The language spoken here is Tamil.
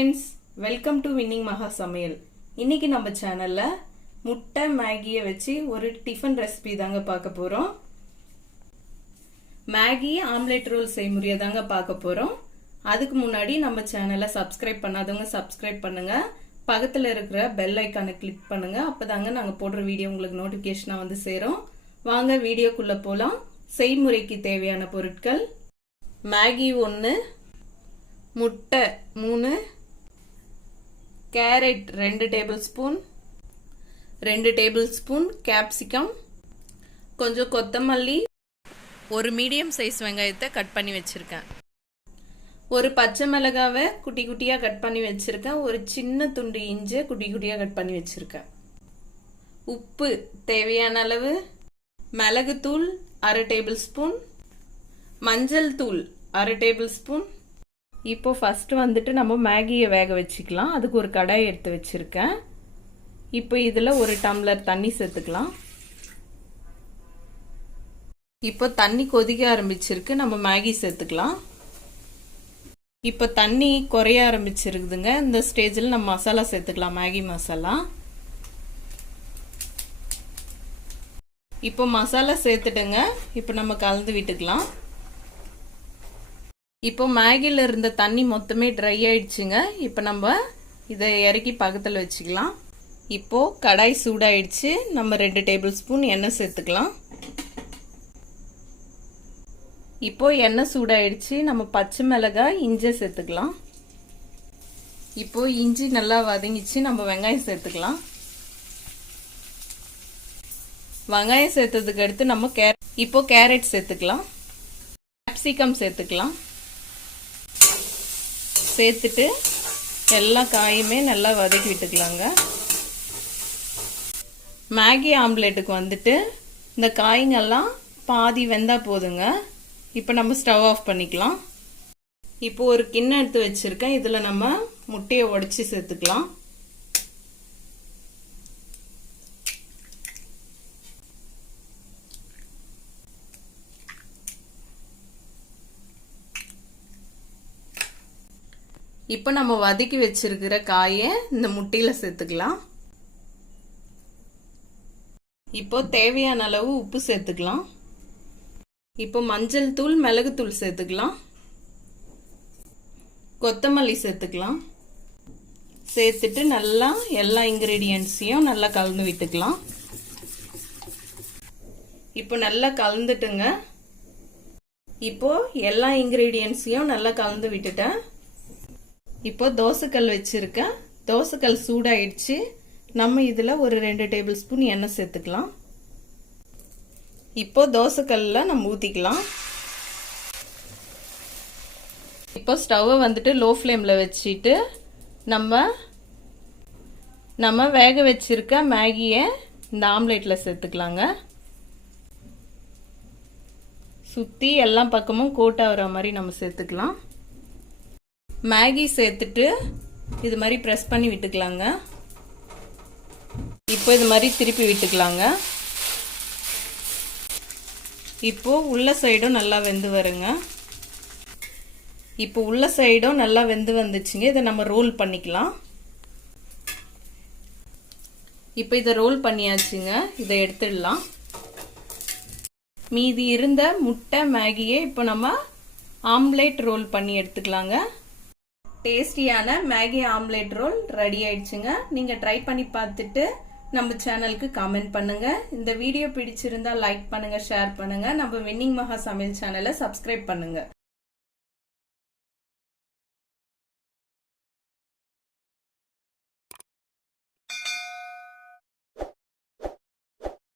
ஃப்ரெண்ட்ஸ், வெல்கம் டு வின்னிங் மகா சமையல். இன்னைக்கு நம்ம சேனல்ல முட்டை மேகியை வச்சு ஒரு டிஃபன் ரெசிபி தாங்க பார்க்க போறோம். மேகி ஆம்லெட் ரோல் செய்முறையை தாங்க பார்க்க போறோம். அதுக்கு முன்னாடி நம்ம சேனலை சப்ஸ்கிரைப் பண்ணாதவங்க சப்ஸ்கிரைப் பண்ணுங்க. பக்கத்துல இருக்கிற பெல் ஐக்கானை கிளிக் பண்ணுங்க. அப்பதாங்க நாங்க போடுற வீடியோ உங்களுக்கு நோட்டிபிகேஷனா வந்து சேரும். வாங்க வீடியோக்குள்ள போலாம். செய்முறைக்கு தேவையான பொருட்கள்: மேகி 1, முட்டை 3, carrot 2 table spoon, 2 table spoon capsicum, கொஞ்சம் கொத்தமல்லி, ஒரு மீடியம் சைஸ் வெங்காயத்தை கட் பண்ணி வச்சிருக்கேன், ஒரு பச்சை மிளகாவை குட்டி குட்டியா கட் பண்ணி வச்சிருக்கேன், ஒரு சின்ன துண்டு இஞ்சி குட்டி குட்டியா கட் பண்ணி வச்சிருக்கேன், உப்பு தேவையான அளவு, மிளகுத்தூள் 1/2 டேபிள் ஸ்பூன், மஞ்சள் தூள் 1/2 டேபிள் ஸ்பூன். இப்போ ஃபர்ஸ்ட் வந்துட்டு நம்ம மேகியை வேக வச்சுக்கலாம். அதுக்கு ஒரு கடாய் எடுத்து வச்சிருக்கேன். இப்போ இதில் ஒரு டம்ளர் தண்ணி சேர்த்துக்கலாம். இப்போ தண்ணி கொதிக்க ஆரம்பிச்சிருக்கு. நம்ம மேகி சேர்த்துக்கலாம். இப்போ தண்ணி குறைய ஆரம்பிச்சிருக்குதுங்க. இந்த ஸ்டேஜில் நம்ம மசாலா சேர்த்துக்கலாம். மேகி மசாலா. இப்போ மசாலா சேர்த்துட்டுங்க. இப்போ நம்ம கலந்து விட்டுக்கலாம். இப்போ மேகியில் இருந்த தண்ணி மொத்தமே ட்ரை ஆயிடுச்சுங்க. இப்போ நம்ம இதை இறக்கி பக்கத்தில் வச்சுக்கலாம். இப்போ கடாய் சூடாயிடுச்சு. நம்ம 2 டேபிள் ஸ்பூன் எண்ணெய் சேர்த்துக்கலாம். இப்போ எண்ணெய் சூடாயிடுச்சு. நம்ம பச்சை மிளகாய் இஞ்சி சேர்த்துக்கலாம். இப்போ இஞ்சி நல்லா வதங்கிச்சு. நம்ம வெங்காயம் சேர்த்துக்கலாம். வெங்காயம் சேர்த்ததுக்கு அடுத்து நம்ம இப்போ கேரட் சேர்த்துக்கலாம். கேப்சிகம் சேர்த்துக்கலாம். சேர்த்துட்டு எல்லா காயுமே நல்லா வதக்கி விட்டுக்கலாங்க. மேகி ஆம்லெட்டுக்கு வந்துட்டு இந்த காய்ங்கெல்லாம் பாதி வெந்தா போதுங்க. இப்போ நம்ம ஸ்டவ் ஆஃப் பண்ணிக்கலாம். இப்போ ஒரு கிண்ணம் எடுத்து வச்சிருக்கேன். இதில் நம்ம முட்டையை உடைச்சி சேர்த்துக்கலாம். இப்போ நம்ம வதக்கி வச்சிருக்கிற காயை இந்த முட்டையில சேர்த்துக்கலாம். இப்போ தேவையான அளவு உப்பு சேர்த்துக்கலாம். இப்போ மஞ்சள் தூள், மிளகுத்தூள் சேர்த்துக்கலாம். கொத்தமல்லி சேர்த்துக்கலாம். சேர்த்துட்டு நல்லா எல்லா இன்கிரீடியன்ட்ஸையும் நல்லா கலந்து விட்டுக்கலாம். இப்போ நல்லா கலந்துட்டுங்க. இப்போ எல்லா இன்கிரீடியன்ட்ஸையும் நல்லா கலந்து விட்டுட்டேன். இப்போ தோசைக்கல் வச்சிருக்கேன். தோசைக்கல் சூடாயிடுச்சு. நம்ம இதில் ஒரு 2 டேபிள் ஸ்பூன் எண்ணெய் சேர்த்துக்கலாம். இப்போ தோசைக்கல்ல நம்ம ஊற்றிக்கலாம். இப்போ ஸ்டவ்வை வந்துட்டு லோ ஃப்ளேமில் வச்சுட்டு நம்ம வேக வச்சிருக்க மேகியை இந்த ஆம்லேட்டில் சேர்த்துக்கலாங்க. சுற்றி எல்லா பக்கமும் கோட் ஆகிற மாதிரி நம்ம சேர்த்துக்கலாம். மேகி சேர்த்துட்டு இது மாதிரி ப்ரெஸ் பண்ணி விட்டுக்கலாங்க. இப்போ இது மாதிரி திருப்பி விட்டுக்கலாங்க. இப்போ உள்ள சைடும் நல்லா வெந்து வருங்க. இப்போ உள்ள சைடும் நல்லா வெந்து வந்துச்சுங்க. இதை நம்ம ரோல் பண்ணிக்கலாம். இப்போ இதை ரோல் பண்ணியாச்சுங்க. இதை எடுத்துடலாம். மீதி இருந்த முட்டை மேகியை இப்போ நம்ம ஆம்லேட் ரோல் பண்ணி எடுத்துக்கலாங்க. டேஸ்டியான மேகி ஆம்லெட் ரோல் ரெடி ஆயிடுச்சுங்க. நீங்க ட்ரை பண்ணி பார்த்துட்டு நம்ம சேனலுக்கு கமெண்ட் பண்ணுங்க. இந்த வீடியோ பிடிச்சிருந்தா லைக் பண்ணுங்க, ஷேர் பண்ணுங்க. நம்ம வின்னிங் மகா சமையல் சேனலை சப்ஸ்கிரைப் பண்ணுங்க.